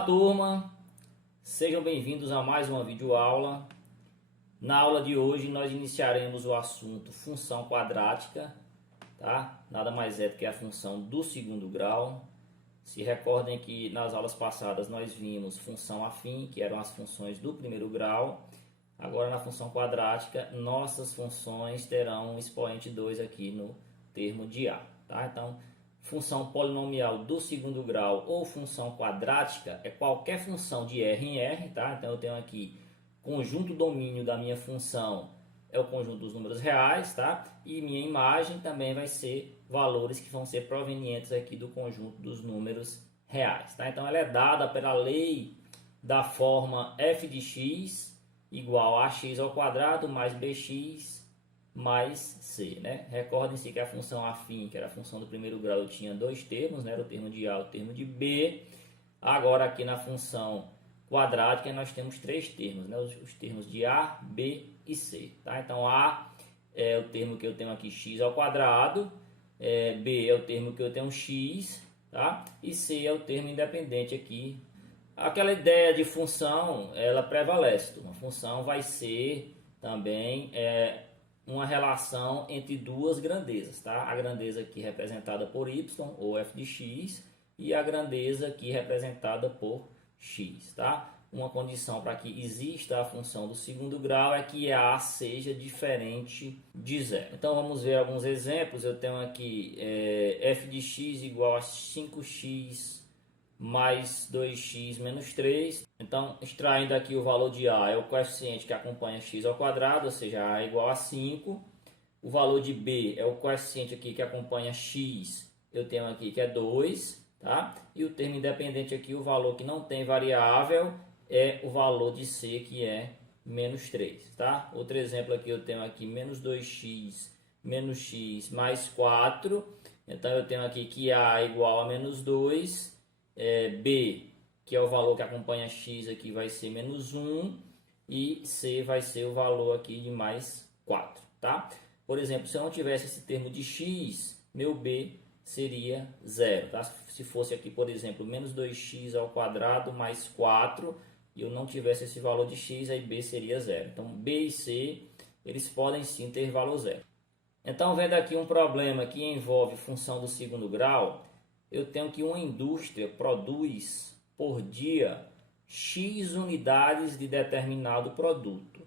Olá, turma, sejam bem-vindos a mais uma videoaula. Na aula de hoje nós iniciaremos o assunto função quadrática, tá? Nada mais é do que a função do segundo grau. Se recordem que nas aulas passadas nós vimos função afim, que eram as funções do primeiro grau. Agora na função quadrática, nossas funções terão um expoente 2 aqui no termo de A, tá? Então, função polinomial do segundo grau ou função quadrática é qualquer função de R em R, tá? Então eu tenho aqui conjunto domínio da minha função é o conjunto dos números reais, tá? E minha imagem também vai ser valores que vão ser provenientes aqui do conjunto dos números reais, tá? Então ela é dada pela lei da forma f de x igual a ax ao quadrado mais bx mais c, né? Recordem-se que a função afim, que era a função do primeiro grau, eu tinha dois termos, né? O termo de A e o termo de B. Agora aqui na função quadrática nós temos três termos, né? Os termos de A, B e C, tá? Então A é o termo que eu tenho aqui x ao quadrado, B é o termo que eu tenho x, tá? E C é o termo independente aqui. Aquela ideia de função, ela prevalece. Uma função vai ser também uma relação entre duas grandezas, tá? A grandeza aqui representada por y, ou f de x, e a grandeza aqui representada por x, tá? Uma condição para que exista a função do segundo grau é que a seja diferente de zero. Então vamos ver alguns exemplos. Eu tenho aqui f de x igual a 5x mais 2x menos 3. Então, extraindo aqui o valor de A, é o coeficiente que acompanha x ao quadrado, ou seja, A é igual a 5. O valor de B é o coeficiente aqui que acompanha x, eu tenho aqui que é 2, tá? E o termo independente aqui, o valor que não tem variável, é o valor de C, que é menos 3, tá? Outro exemplo aqui, eu tenho aqui menos 2x menos x mais 4. Então, eu tenho aqui que A é igual a menos 2. B, que é o valor que acompanha x aqui, vai ser menos 1, e C vai ser o valor aqui de mais 4, tá? Por exemplo, se eu não tivesse esse termo de x, meu B seria 0, tá? Se fosse aqui, por exemplo, menos 2x ao quadrado mais 4, e eu não tivesse esse valor de x, aí B seria 0. Então, B e C, eles podem sim ter valor 0. Então, vendo aqui um problema que envolve função do segundo grau, eu tenho que uma indústria produz por dia X unidades de determinado produto,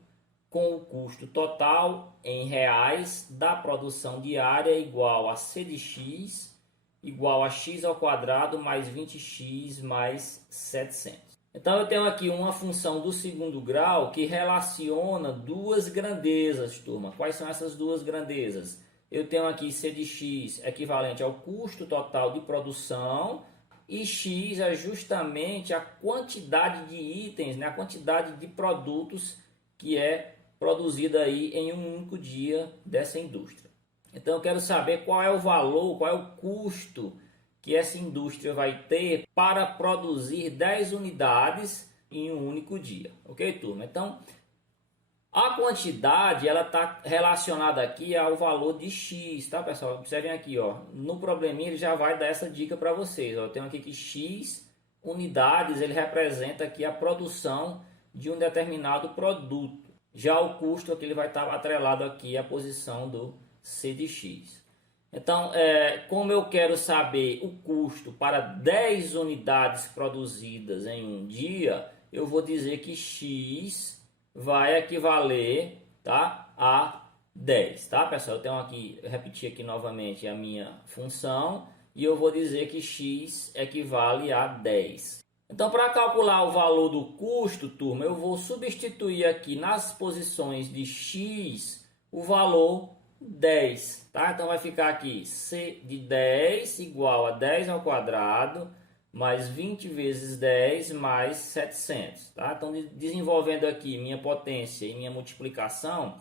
com o custo total em reais da produção diária igual a C de X igual a x ao quadrado mais 20x mais 700. Então eu tenho aqui uma função do segundo grau que relaciona duas grandezas, turma. Quais são essas duas grandezas? Eu tenho aqui C de x equivalente ao custo total de produção e x é justamente a quantidade de itens, né? A quantidade de produtos que é produzida aí em um único dia dessa indústria. Então eu quero saber qual é o valor, qual é o custo que essa indústria vai ter para produzir 10 unidades em um único dia. Ok, turma? Então, a quantidade ela está relacionada aqui ao valor de x, tá, pessoal? Observem aqui, ó, no probleminha ele já vai dar essa dica para vocês. Ó. Eu tenho aqui que x unidades ele representa aqui a produção de um determinado produto. Já o custo aqui ele vai estar atrelado aqui à posição do C de x. Então, como eu quero saber o custo para 10 unidades produzidas em um dia, eu vou dizer que x vai equivaler, tá, a 10, tá, pessoal? Eu tenho aqui, repetir aqui novamente a minha função e eu vou dizer que x equivale a 10. Então, para calcular o valor do custo, turma, eu vou substituir aqui nas posições de x o valor 10, tá? Então vai ficar aqui C de 10 igual a 10 ao quadrado mais 20 vezes 10 mais 700, tá? Então desenvolvendo aqui minha potência e minha multiplicação,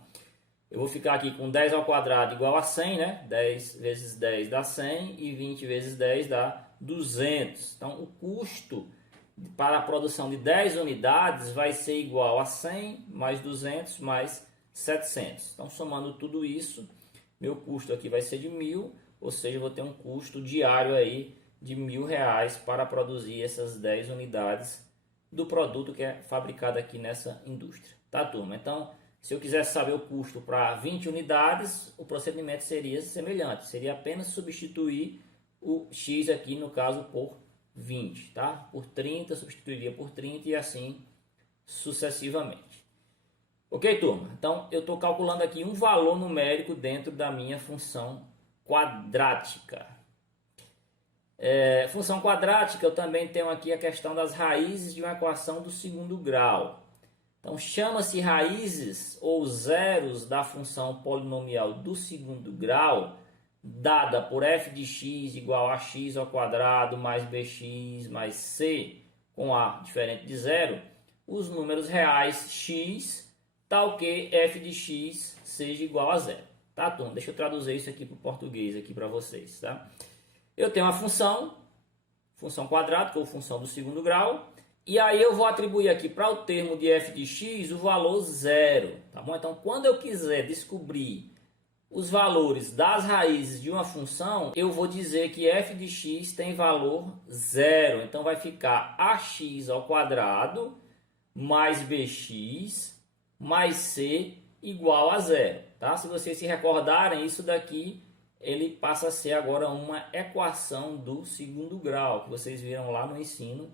eu vou ficar aqui com 10 ao quadrado igual a 100, né? 10 vezes 10 dá 100 e 20 vezes 10 dá 200. Então o custo para a produção de 10 unidades vai ser igual a 100 mais 200 mais 700. Então, somando tudo isso, meu custo aqui vai ser de 1.000, ou seja, eu vou ter um custo diário aí de R$ 1.000 para produzir essas 10 unidades do produto que é fabricado aqui nessa indústria, tá, turma? Então, se eu quisesse saber o custo para 20 unidades, o procedimento seria semelhante, seria apenas substituir o X aqui, no caso, por 20, tá? Por 30, substituiria por 30 e assim sucessivamente. Ok, turma? Então, eu estou calculando aqui um valor numérico dentro da minha função quadrática. Função quadrática, eu também tenho aqui a questão das raízes de uma equação do segundo grau. Então, chama-se raízes ou zeros da função polinomial do segundo grau, dada por f de x igual a x ao quadrado mais bx mais c, com a diferente de zero, os números reais x, tal que f de x seja igual a zero. Tá, turma? Deixa eu traduzir isso aqui para o português aqui para vocês, tá? Eu tenho uma função quadrática ou função do segundo grau, e aí eu vou atribuir aqui para o termo de f de x o valor zero, tá bom? Então, quando eu quiser descobrir os valores das raízes de uma função, eu vou dizer que f de x tem valor zero. Então, vai ficar ax ao quadrado mais bx mais c igual a zero, tá? Se vocês se recordarem, isso daqui ele passa a ser agora uma equação do segundo grau, que vocês viram lá no ensino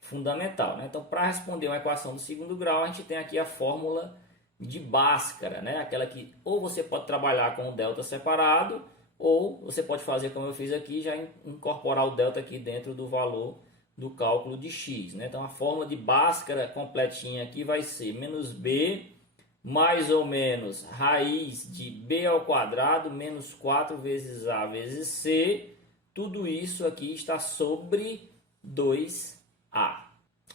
fundamental, né? Então, para responder uma equação do segundo grau, a gente tem aqui a fórmula de Bhaskara, né? Aquela que ou você pode trabalhar com o delta separado, ou você pode fazer como eu fiz aqui, já incorporar o delta aqui dentro do valor do cálculo de x, né? Então, a fórmula de Bhaskara completinha aqui vai ser menos b mais ou menos raiz de b ao quadrado menos 4 vezes a vezes c, tudo isso aqui está sobre 2a.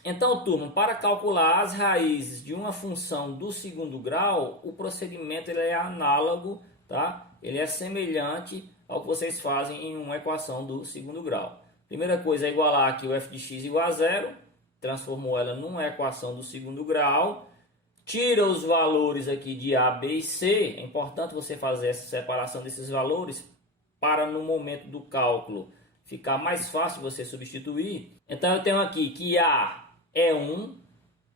Então, turma, para calcular as raízes de uma função do segundo grau, o procedimento ele é análogo, tá? Ele é semelhante ao que vocês fazem em uma equação do segundo grau. Primeira coisa é igualar aqui o f de x igual a zero, transformou ela numa equação do segundo grau, tira os valores aqui de A, B e C. É importante você fazer essa separação desses valores para no momento do cálculo ficar mais fácil você substituir. Então eu tenho aqui que A é 1,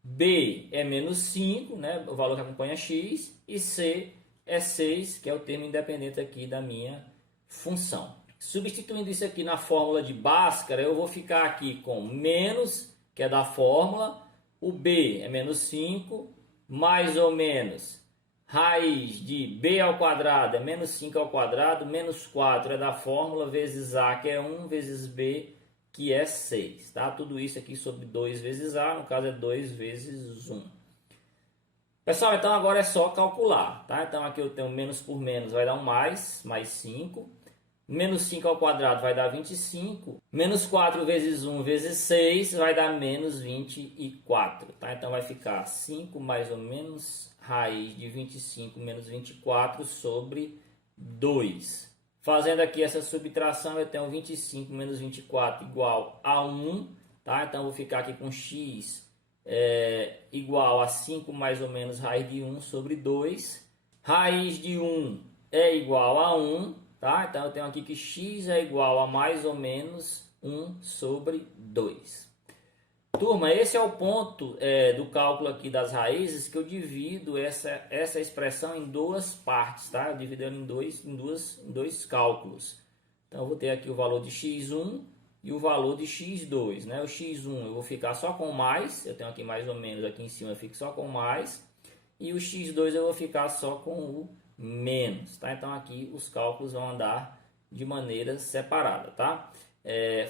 B é menos 5, né, o valor que acompanha x, e C é 6, que é o termo independente aqui da minha função. Substituindo isso aqui na fórmula de Bhaskara, eu vou ficar aqui com menos, que é da fórmula, o B é menos 5, mais ou menos raiz de b ao quadrado é menos 5 ao quadrado, menos 4 é da fórmula, vezes a, que é 1, vezes b, que é 6. Tá? Tudo isso aqui sobre 2 vezes a, no caso é 2 vezes 1. Pessoal, então agora é só calcular. Tá? Então aqui eu tenho menos por menos, vai dar um mais 5. Menos 5 ao quadrado vai dar 25. Menos 4 vezes 1 vezes 6 vai dar menos 24. Tá? Então vai ficar 5 mais ou menos raiz de 25 menos 24 sobre 2. Fazendo aqui essa subtração, eu tenho 25 menos 24 igual a 1. Tá? Então vou ficar aqui com x igual a 5 mais ou menos raiz de 1 sobre 2. Raiz de 1 é igual a 1. Tá? Então eu tenho aqui que x é igual a mais ou menos 1 sobre 2. Turma, esse é o ponto do cálculo aqui das raízes, que eu divido essa expressão em duas partes, tá? Eu divido ela em dois cálculos. Então eu vou ter aqui o valor de x1 e o valor de x2, né? O x1 eu vou ficar só com mais, eu tenho aqui mais ou menos aqui em cima, eu fico só com mais, e o x2 eu vou ficar só com o menos, tá? Então aqui os cálculos vão andar de maneira separada, tá?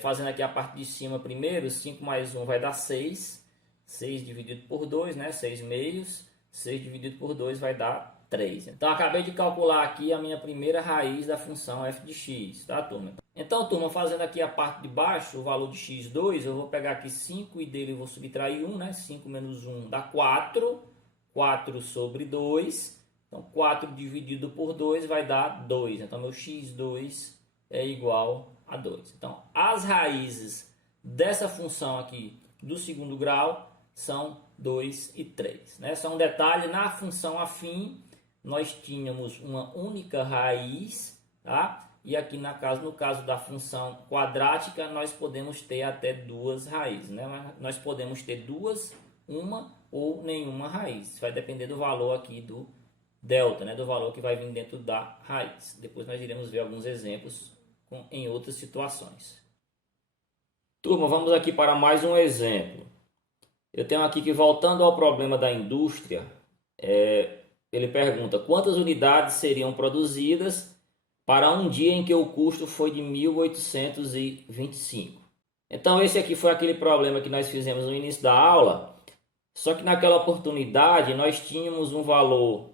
Fazendo aqui a parte de cima primeiro, 5 mais 1 vai dar 6, 6 dividido por 2, né? 6 meios, 6 dividido por 2 vai dar 3. Então acabei de calcular aqui a minha primeira raiz da função f de x, tá, turma? Então, turma, fazendo aqui a parte de baixo, o valor de x2, eu vou pegar aqui 5 e dele eu vou subtrair 1, né? 5 menos 1 dá 4, 4 sobre 2. Então, 4 dividido por 2 vai dar 2. Então, meu x2 é igual a 2. Então, as raízes dessa função aqui do segundo grau são 2 e 3. Né? Só um detalhe, na função afim, nós tínhamos uma única raiz, tá? E aqui no caso da função quadrática, nós podemos ter até duas raízes, né? Nós podemos ter duas, uma ou nenhuma raiz. Vai depender do valor aqui do delta, né? Do valor que vai vir dentro da raiz. Depois nós iremos ver alguns exemplos em outras situações. Turma, vamos aqui para mais um exemplo. Eu tenho aqui que, voltando ao problema da indústria, ele pergunta quantas unidades seriam produzidas para um dia em que o custo foi de 1.825. Então esse aqui foi aquele problema que nós fizemos no início da aula, só que naquela oportunidade nós tínhamos um valor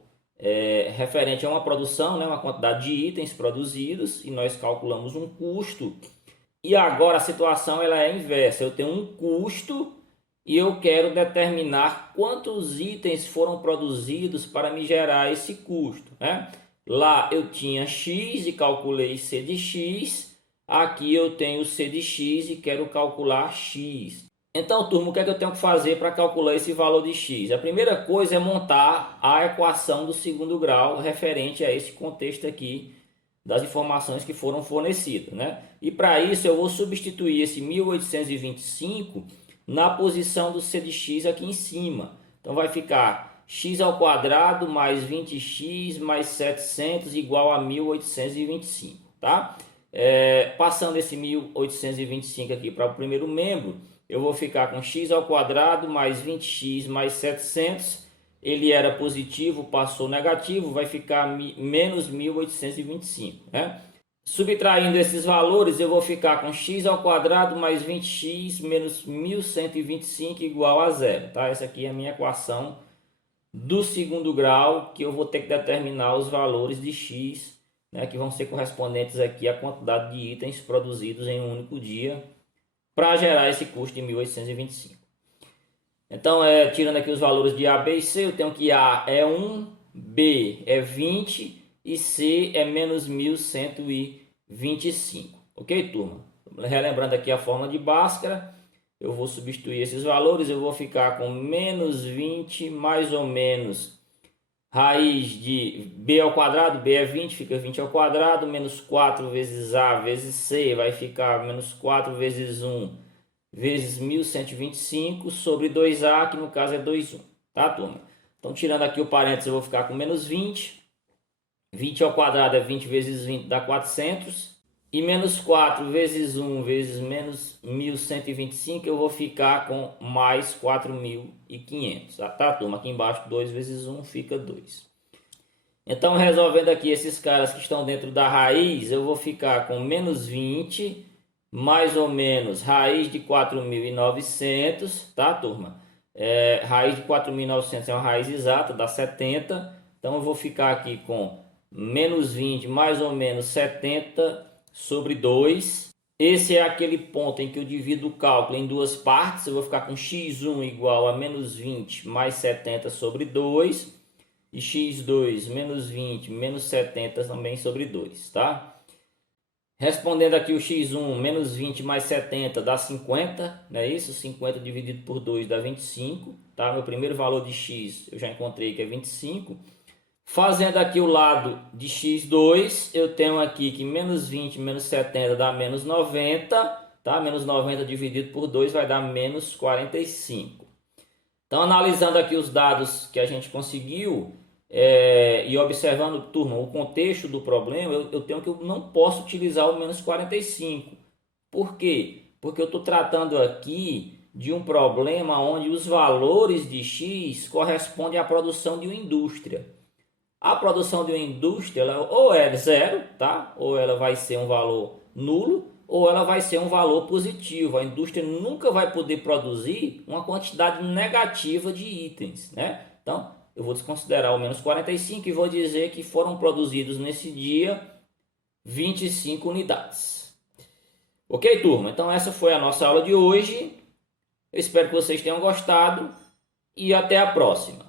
referente a uma produção, né, uma quantidade de itens produzidos, e nós calculamos um custo. E agora a situação ela é inversa, eu tenho um custo e eu quero determinar quantos itens foram produzidos para me gerar esse custo, né? Lá eu tinha X e calculei C de X, aqui eu tenho C de X e quero calcular X. Então, turma, o que é que eu tenho que fazer para calcular esse valor de X? A primeira coisa é montar a equação do segundo grau referente a esse contexto aqui das informações que foram fornecidas, né? E para isso eu vou substituir esse 1825 na posição do C de X aqui em cima. Então vai ficar x ao quadrado mais 20x mais 700 igual a 1825, tá? Passando esse 1825 aqui para o primeiro membro, eu vou ficar com x ao quadrado mais 20x mais 700. Ele era positivo, passou negativo, vai ficar menos 1825, né? Subtraindo esses valores, eu vou ficar com x ao quadrado mais 20x menos 1125 igual a zero, tá? Essa aqui é a minha equação do segundo grau, que eu vou ter que determinar os valores de x, né, que vão ser correspondentes aqui à quantidade de itens produzidos em um único dia para gerar esse custo de 1825. Então, tirando aqui os valores de A, B e C, eu tenho que A é 1, B é 20 e C é menos 1125. Ok, turma? Relembrando aqui a forma de Bhaskara, eu vou substituir esses valores, eu vou ficar com menos 20 mais ou menos raiz de B ao quadrado, B é 20, fica 20 ao quadrado, menos 4 vezes A vezes C, vai ficar menos 4 vezes 1 vezes 1125 sobre 2A, que no caso é 2,1, tá, turma? Então, tirando aqui o parênteses, eu vou ficar com menos 20. 20 ao quadrado é 20 vezes 20, dá 400. E menos 4 vezes 1 vezes menos 1125, eu vou ficar com mais 4.500. Tá, turma? Aqui embaixo, 2 vezes 1 fica 2. Então, resolvendo aqui esses caras que estão dentro da raiz, eu vou ficar com menos 20, mais ou menos raiz de 4.900, tá, turma? Raiz de 4.900 é uma raiz exata, dá 70. Então, eu vou ficar aqui com menos 20, mais ou menos 70 sobre 2. Esse é aquele ponto em que eu divido o cálculo em duas partes. Eu vou ficar com x1 igual a menos 20 mais 70 sobre 2. E x2 menos 20 menos 70 também sobre 2, tá? Respondendo aqui o x1, menos 20 mais 70 dá 50, não é isso? 50 dividido por 2 dá 25, tá? Meu primeiro valor de x eu já encontrei que é 25. Fazendo aqui o lado de x2, eu tenho aqui que menos 20 menos 70 dá menos 90, tá? Menos 90 dividido por 2 vai dar menos 45. Então, analisando aqui os dados que a gente conseguiu e observando, turma, o contexto do problema, eu tenho que eu não posso utilizar o menos 45. Por quê? Porque eu estou tratando aqui de um problema onde os valores de x correspondem à produção de uma indústria. A produção de uma indústria, ela, ou é zero, tá? Ou ela vai ser um valor nulo, ou ela vai ser um valor positivo. A indústria nunca vai poder produzir uma quantidade negativa de itens, né? Então, eu vou desconsiderar o menos 45 e vou dizer que foram produzidos nesse dia 25 unidades. Ok, turma? Então, essa foi a nossa aula de hoje. Eu espero que vocês tenham gostado e até a próxima.